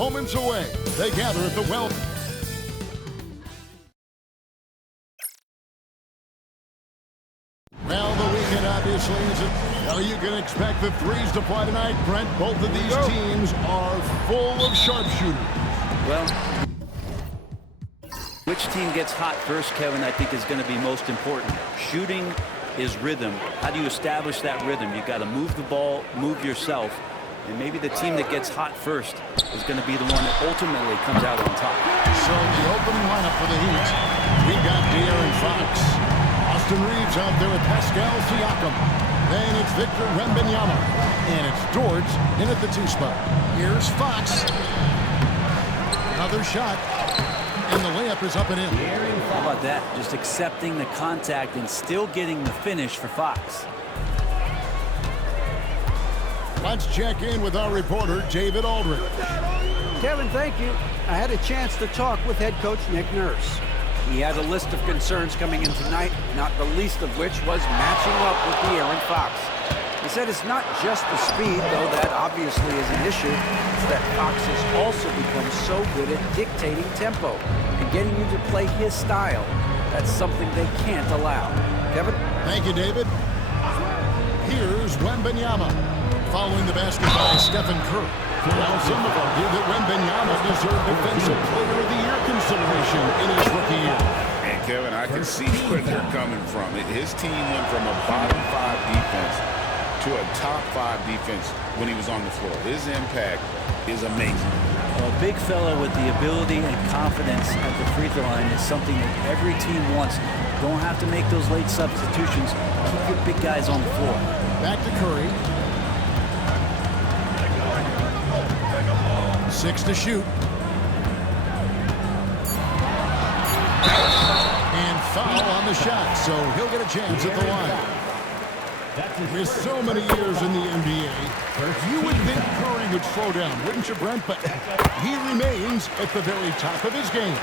moments away. They gather at the well. Well, the weekend obviously isn't. Well, you can expect the threes to fly tonight, Brent. Both of these teams are full of sharpshooters. Well, which team gets hot first, Kevin, I think is going to be most important. Shooting is rhythm. How do you establish that rhythm? You've got to move the ball, move yourself, and maybe the team that gets hot first is going to be the one that ultimately comes out on top. So the opening lineup for the Heat, we got De'Aaron Fox. Austin Reeves out there with Pascal Siakam. Then it's Victor Wembanyama. And it's George in at the 2 spot. Here's Fox. Another shot. And the layup is up and in. How about that? Just accepting the contact and still getting the finish for Fox. Let's check in with our reporter, David Aldridge. Kevin, thank you. I had a chance to talk with head coach Nick Nurse. He has a list of concerns coming in tonight, not the least of which was matching up with De'Aaron Fox. He said it's not just the speed, though that obviously is an issue. It's that Fox has also become so good at dictating tempo and getting you to play his style. That's something they can't allow. Kevin? Thank you, David. Here's Wembanyama. Following the basket by Stephen Curry. Now some have argued that Wembanyama deserved Defensive Player of the Year consideration in his rookie year. And Kevin, I can see where they're coming from. His team went from a bottom 5 defense to a top 5 defense when he was on the floor. His impact is amazing. A big fella with the ability and confidence at the free throw line is something that every team wants. Don't have to make those late substitutions. Keep your big guys on the floor. Back to Curry. 6 to shoot. And foul on the shot, so he'll get a chance at the line. With so many years in the NBA, you would think Curry would slow down, wouldn't you, Brent? But he remains at the very top of his game.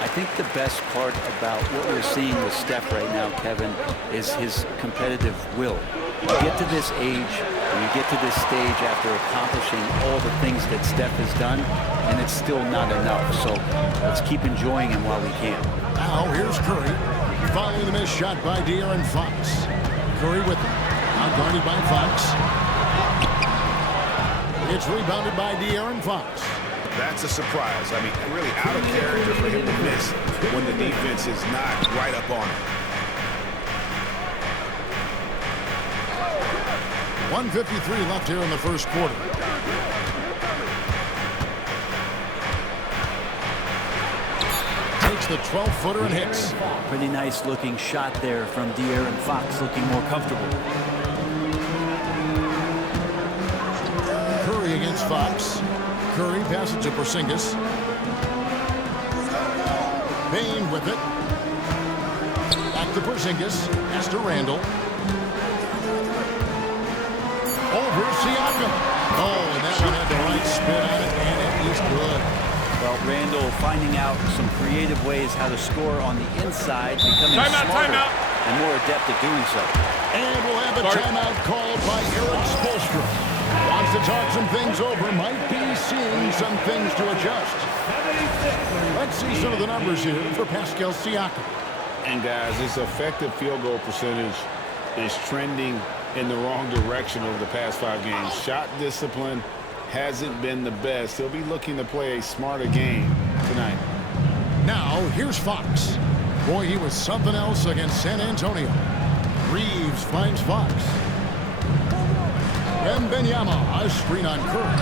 I think the best part about what we're seeing with Steph right now, Kevin, is his competitive will. You get to this age, and you get to this stage after accomplishing all the things that Steph has done, and it's still not enough. So let's keep enjoying him while we can. Now here's Curry, following the missed shot by De'Aaron Fox. Curry with him, now guarded by Fox. It's rebounded by De'Aaron Fox. That's a surprise. I mean, really out of character for him to miss when the defense is not right up on him. 1:53 left here in the first quarter. Takes the 12-footer and hits. Pretty nice looking shot there from De'Aaron Fox, looking more comfortable. Curry against Fox. Curry passes to Porzingis. Bain with it. Back to Porzingis. Pass to Randall. Over Siakam. Oh, and that one had the right spin on it, and it is good. Well, Randall finding out some creative ways how to score on the inside, becoming smarter and more adept at doing so. And we'll have a timeout called by Eric Spoelstra. Wants to talk some things over, might be seeing some things to adjust. Let's see some of the numbers here for Pascal Siakam. And guys, his effective field goal percentage is trending in the wrong direction over the past 5 games. Shot discipline hasn't been the best. He'll be looking to play a smarter game tonight. Now, here's Fox. Boy, he was something else against San Antonio. Reeves finds Fox. Wembanyama, a screen on Curry.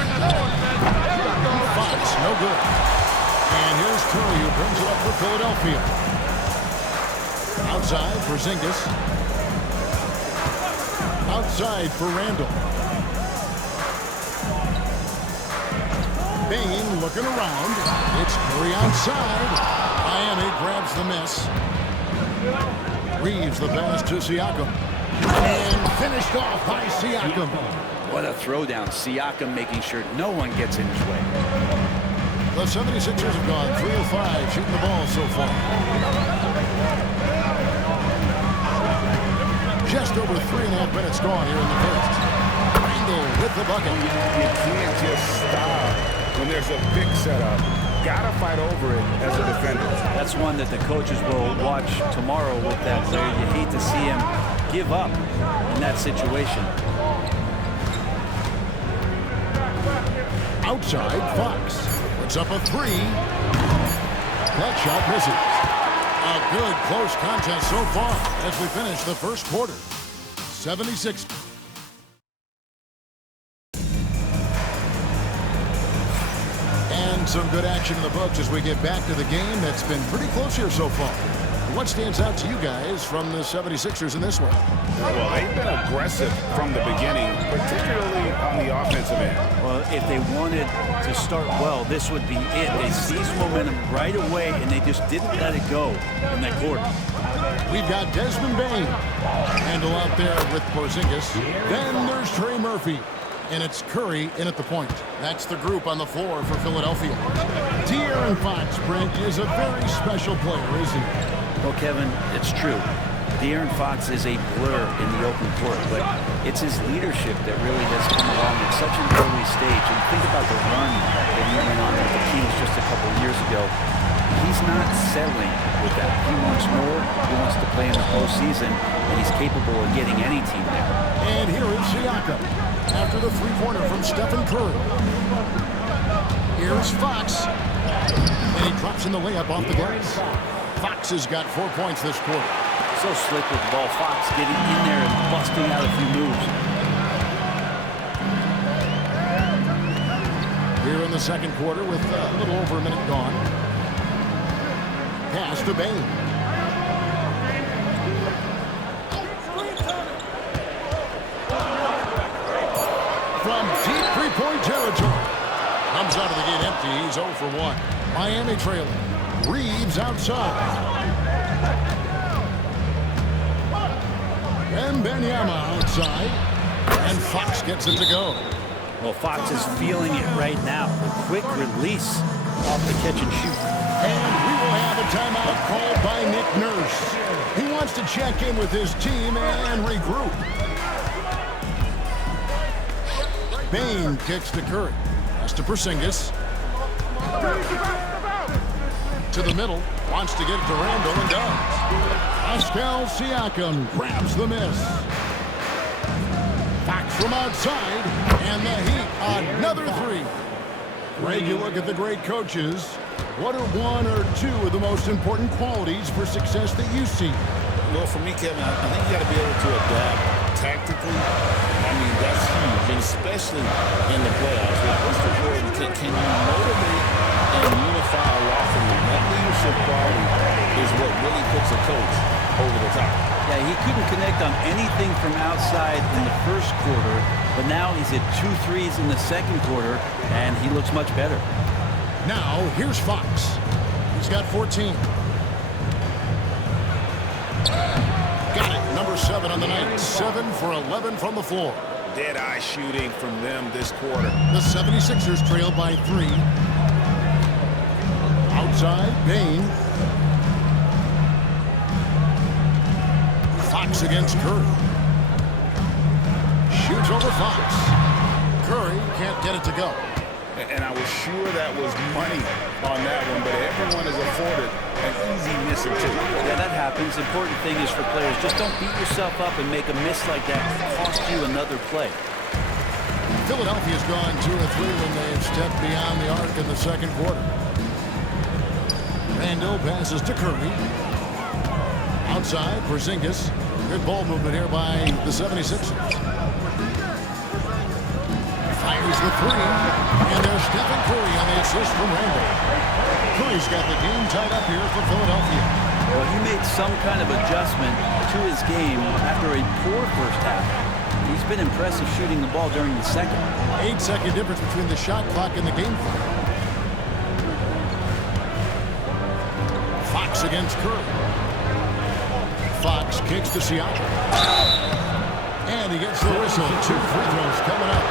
Fox, no good. And here's Curry, who brings it up for Philadelphia. Outside for Porzingis. Outside for Randall. Bain looking around. It's Curry outside. Miami grabs the miss. Reeves the pass to Siakam. And finished off by Siakam. What a throwdown. Siakam making sure no one gets in his way. The 76ers have gone 3 of 5 shooting the ball so far. Just over 3.5 minutes gone here in the first. Randall with the bucket. You can't just stop when there's a pick setup, gotta fight over it as a defender. That's one that the coaches will watch tomorrow with that player. You hate to see him give up in that situation. Outside, Fox puts up a three. That shot misses. A good close contest so far as we finish the first quarter. 76. And some good action in the books as we get back to the game that's been pretty close here so far. What stands out to you guys from the 76ers in this one? Well, they've been aggressive from the beginning, particularly on the offensive end. Well, if they wanted to start well, this would be it. They seized momentum right away, and they just didn't let it go in that quarter. We've got Desmond Bain. Handle out there with Porzingis. Then there's Trey Murphy. And it's Curry in at the point. That's the group on the floor for Philadelphia. De'Aaron Fox, Brent, is a very special player, isn't he? Well, Kevin, it's true. De'Aaron Fox is a blur in the open court, but it's his leadership that really has come along at such an early stage. And think about the run that he went on with the Kings just a couple of years ago. He's not settling with that. He wants more. He wants to play in the postseason, and he's capable of getting any team there. And here is Siakam after the three-pointer from Stephen Curry. Here's Fox. And he drops in the layup off the glass. Fox has got 4 points this quarter. So slick with the ball. Fox getting in there and busting out a few moves. Here in the second quarter with a little over a minute gone. Pass to Bain. From deep three-point territory. Comes out of the gate empty. He's 0 for 1. Miami trailing. Reeves outside. And Benyama outside. And Fox gets it to go. Well, Fox is feeling it right now. The quick release off the catch and shoot. And we will have a timeout called by Nick Nurse. He wants to check in with his team and regroup. Bain kicks to Curry. Pass to Porzingis. To the middle. Wants to get it to Randall and does. Pascal Siakam grabs the miss. Fox from outside. And the Heat, another three. Greg, you look at the great coaches. What are one or two of the most important qualities for success that you see? Well, for me, Kevin, I think you got to be able to adapt tactically. I mean, that's huge, and especially in the playoffs. What's the word? Can you motivate and unify a locker room? That leadership quality is what really puts a coach over the top. Yeah, he couldn't connect on anything from outside in the first quarter, but now he's at 2 threes in the second quarter, and he looks much better. Now, here's Fox. He's got 14. Got it. Number 7 on the night. 7 for 11 from the floor. Dead-eye shooting from them this quarter. The 76ers trail by 3. Outside, Bain. Fox against Curry. Shoots over Fox. Curry can't get it to go. And I was sure that was money on that one, but everyone is afforded an easy miss or two. Yeah, that happens. Important thing is for players, just don't beat yourself up and make a miss like that cost you another play. Philadelphia's gone 2 or 3 when they've stepped beyond the arc in the second quarter. Randall passes to Curry. Outside, Porzingis. Good ball movement here by the 76ers. Fires the 3. And there's Stephen Curry on the assist from Randall. Curry's got the game tied up here for Philadelphia. Well, he made some kind of adjustment to his game after a poor first half. He's been impressive shooting the ball during the second. 8-second difference between the shot clock and the game clock. Fox against Curry. Fox kicks to Siakam. And he gets the whistle. 2 free throws coming up.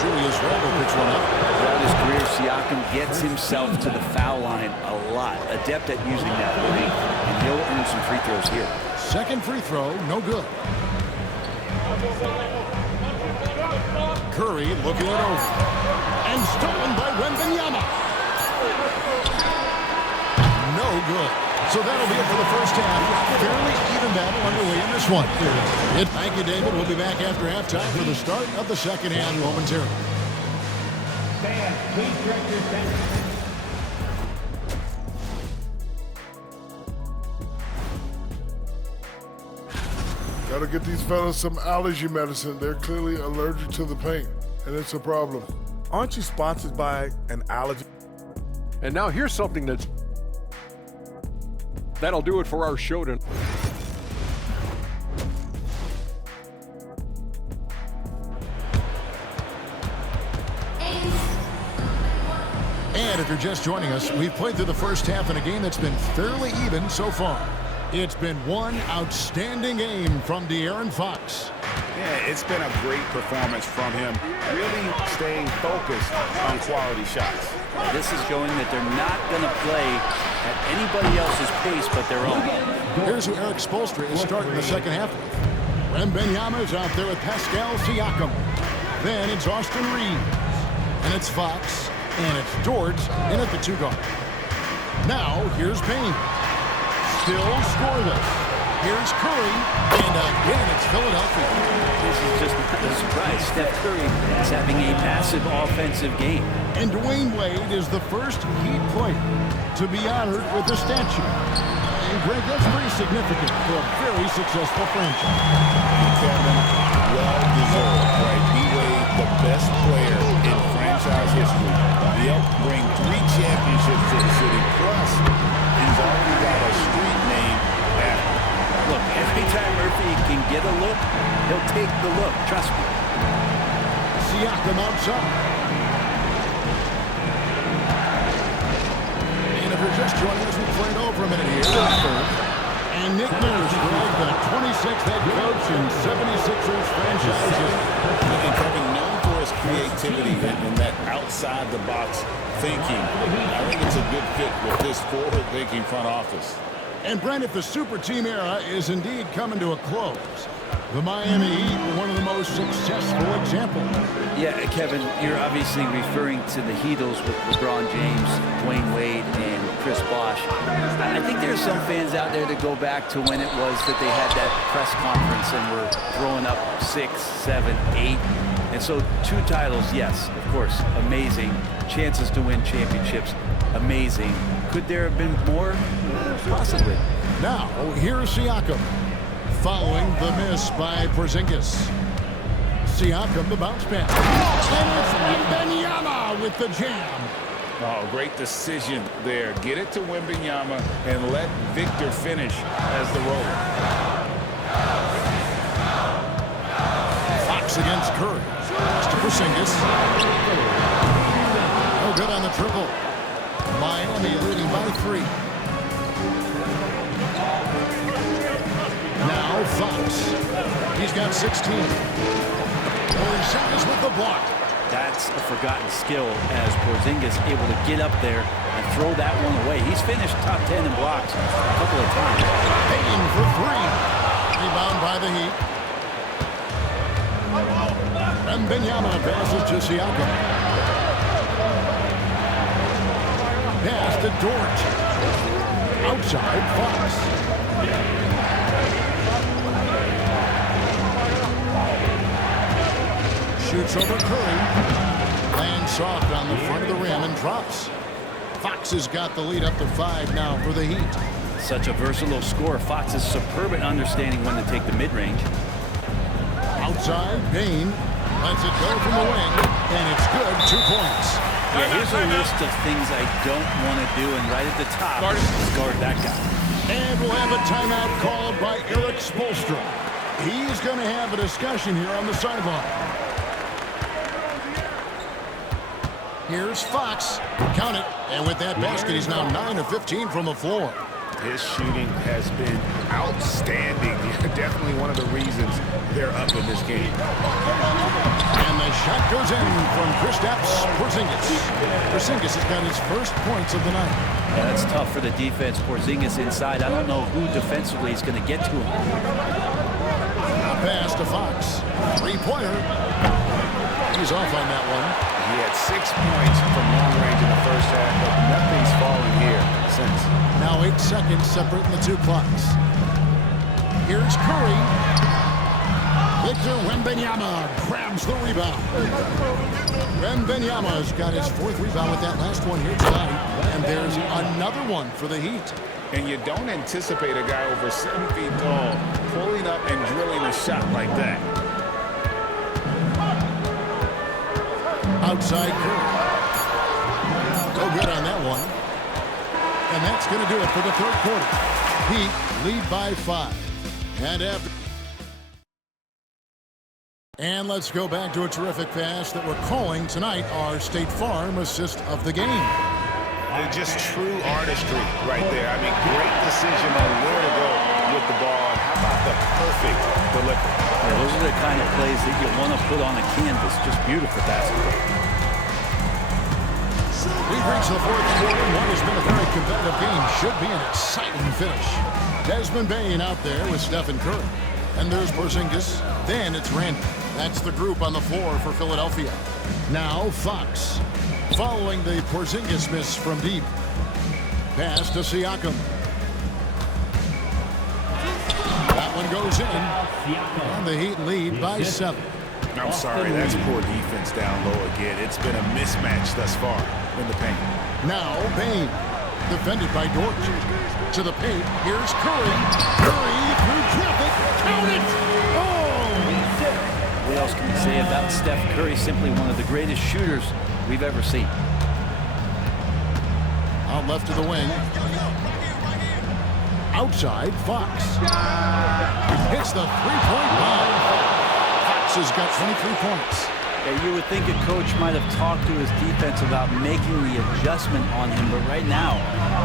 Julius Randle picks one up. Throughout his career, Siakam gets himself to the foul line a lot. Adept at using that length, and he'll earn some free throws here. Second free throw, no good. Curry looking it over. And stolen by Wembanyama. No good. So that'll be it for the first half. Fairly even battle underway in this one. Thank you, David. We'll be back after halftime for the start of the second half momentarily. Please direct your attention. Gotta get these fellas some allergy medicine. They're clearly allergic to the paint, and it's a problem. Aren't you sponsored by an allergy? And now here's something that'll do it for our show tonight. And if you're just joining us, we've played through the first half in a game that's been fairly even so far. It's been one outstanding game from De'Aaron Fox. Yeah, it's been a great performance from him, really staying focused on quality shots. This is showing that they're not going to play at anybody else's pace but their own. Here's who Eric Spoelstra is starting the second half with. Wembanyama is out there with Pascal Siakam. Then it's Austin Reeves. And it's Fox. And it's George in at the 2 guard. Now, here's Payne. Still scoreless. Here's Curry. And again, it's Philadelphia. This is just not a surprise. Steph Curry is having a massive offensive game. And Dwayne Wade is the first Heat player to be honored with a statue. And Greg, that's pretty significant for a very successful franchise. Kevin, well deserved, right? D-Wade, the best player in franchise history. He helped bring 3 championships to the city. Plus, he's already got a street name after. Look, every time Murphy can get a look, he'll take the look. Trust me. Siakam outside. And if you're just joining us, we played over a minute here. And Nick Nurse, Greg, the 26th head coach in 76ers franchise history. And Kevin, known for his creativity and that outside-the-box thinking, I think it's a good fit with this forward-thinking front office. And Brent, if the super team era is indeed coming to a close, the Miami Heat were one of the most successful examples. Yeah, Kevin, you're obviously referring to the Heatles with LeBron James, Dwayne Wade, and Chris Bosh. I think there's some fans out there that go back to when it was that they had that press conference and were throwing up 6, 7, 8. And so 2 titles, yes, of course, amazing. Chances to win championships, amazing. Could there have been more? Possibly. Now, here's Siakam. Following the miss by Porzingis. Siakam, the bounce pass. And it's Wembanyama with the jam. Oh, great decision there. Get it to Wembanyama and let Victor finish as the roller. Fox against Curry. To Porzingis. No good on the triple. Miami leading by 3. Now Fox. He's got 16. Porzingis with the block. That's a forgotten skill as Porzingis able to get up there and throw that one away. He's finished top 10 in blocks a couple of times. Payne for 3. Rebound by the Heat. Wembanyama passes to Siakam. Pass to Dort. Outside Fox. Shoots over Curry. Lands soft on the front of the rim and drops. Fox has got the lead up to 5 now for the Heat. Such a versatile scorer. Fox is superb at understanding when to take the mid-range. Outside, Payne lets it go from the wing, and it's good. 2 points. Yeah, here's a list of things I don't want to do, and right at the top, guard that guy. And we'll have a timeout called by Eric Spoelstra. He's going to have a discussion here on the sideline. Here's Fox. Count it. And with that basket, he's now 9 of 15 from the floor. His shooting has been outstanding. Definitely one of the reasons they're up in this game. And the shot goes in from Kristaps Porzingis. Porzingis has got his first points of the night. Yeah, that's tough for the defense. Porzingis inside. I don't know who defensively is going to get to him. A pass to Fox. 3-pointer. tees off on that one. He had 6 points from long range in the first half, but nothing's fallen here since. Now 8 seconds separating the two clocks. Here's Curry. Victor Wembanyama grabs the rebound. Wembanyama's got his 4th rebound with that last one here tonight. And there's another one for the Heat. And you don't anticipate a guy over 7 feet tall pulling up and drilling a shot like that. Outside Curry. No good on that one. And that's going to do it for the 3rd quarter. Heat lead by 5. And let's go back to a terrific pass that we're calling tonight our State Farm assist of the game. Just true artistry right there. I mean, great decision on where to go with the ball. And how about the perfect delivery? Yeah, those are the kind of plays that you want to put on a canvas. Just beautiful basketball. We've reached the 4th quarter. What has been a very competitive game. Should be an exciting finish. Desmond Bane out there with Stephen Curry. And there's Porzingis. Then it's Randall. That's the group on the floor for Philadelphia. Now Fox. Following the Porzingis miss from deep. Pass to Siakam. That one goes in. And the Heat lead by 7. I'm sorry, that's poor defense down low again. It's been a mismatch thus far in the paint. Now Bane. Defended by Dort. To the paint. Here's Curry. Curry through traffic. Count it! What else can we say about Steph Curry? Simply one of the greatest shooters we've ever seen. Out left to the wing. Outside, Fox. Hits the three-point line. Fox has got 23 points. Yeah, you would think a coach might have talked to his defense about making the adjustment on him, but right now,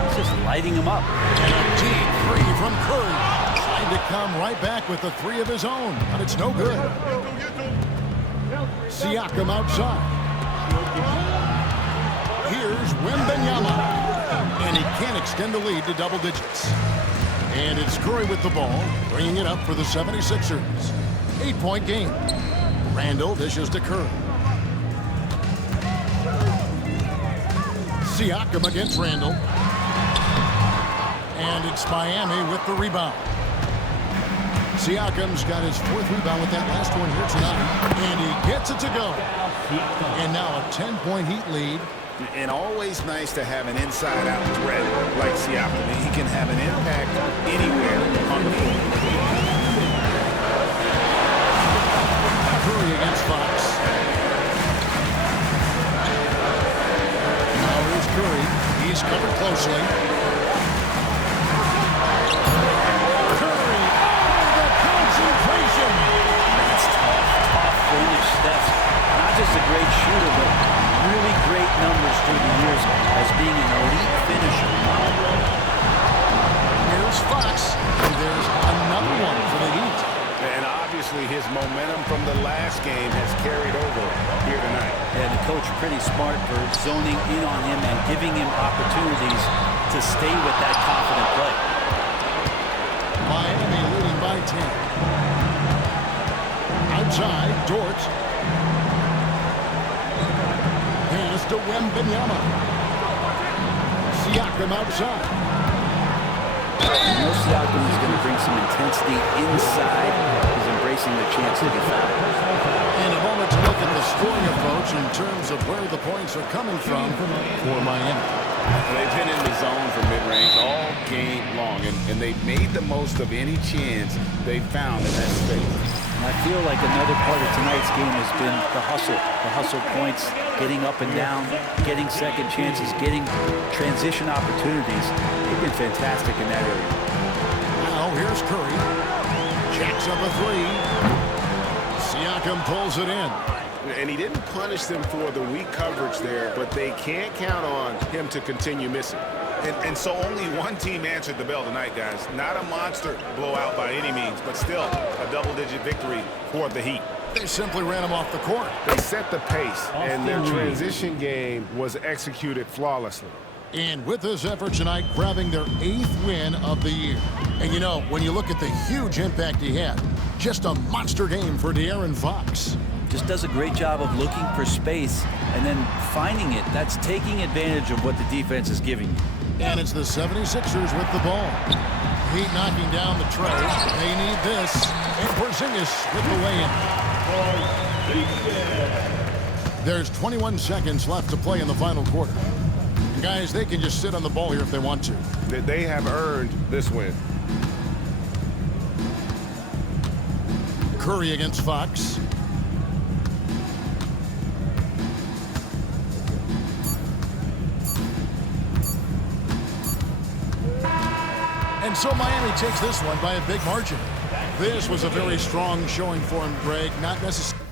he's just lighting him up. And a deep 3 from Curry. Trying to come right back with the 3 of his own, but it's no good. Siakam outside. Here's Wembanyama. And he can't extend the lead to double digits. And it's Curry with the ball, bringing it up for the 76ers. 8-point game. Randall dishes to Curry. Siakam against Randall. And it's Miami with the rebound. Siakam's got his 4th rebound with that last one here tonight. And he gets it to go. And now a 10-point Heat lead. And always nice to have an inside-out threat like Siakam. He can have an impact anywhere on the floor. Curry against Fox. Now here's Curry. He's covered closely. Curry, the concentration. That's tough finish. That's not just a great shooter, but really great numbers through the years as being an elite finisher. Here's Fox, and there's another one for the Heat. And obviously his momentum from the last game has carried over here tonight. And the coach pretty smart for zoning in on him and giving him opportunities to stay with that confident play. Miami leading by 10. Outside, Dort. Pass to Wembanyama. Siakam outside. You know Siakam is going to bring some intensity inside. He's embracing the chance to be fouled. In a moment to look at the scoring approach in terms of where the points are coming from for Miami. They've been in the zone for mid-range all game long, and they've made the most of any chance they found in that space. And I feel like another part of tonight's game has been the hustle points, getting up and down, getting second chances, getting transition opportunities. They've been fantastic in that area. Now here's Curry. Jacks up a 3. Siakam pulls it in. And he didn't punish them for the weak coverage there, but they can't count on him to continue missing. And so only one team answered the bell tonight, guys. Not a monster blowout by any means, but still a double-digit victory for the Heat. They simply ran him off the court. They set the pace, and their transition game was executed flawlessly. And with this effort tonight, grabbing their 8th win of the year. And you know, when you look at the huge impact he had, just a monster game for De'Aaron Fox. just does a great job of looking for space and then finding it. That's taking advantage of what the defense is giving you. And it's the 76ers with the ball. Heat knocking down the tray. They need this. And Porzingis with the lay-in. There's 21 seconds left to play in the final quarter. And guys, they can just sit on the ball here if they want to. They have earned this win. Curry against Fox. And so Miami takes this one by a big margin. This was a very strong showing for him, Greg. Not necessarily.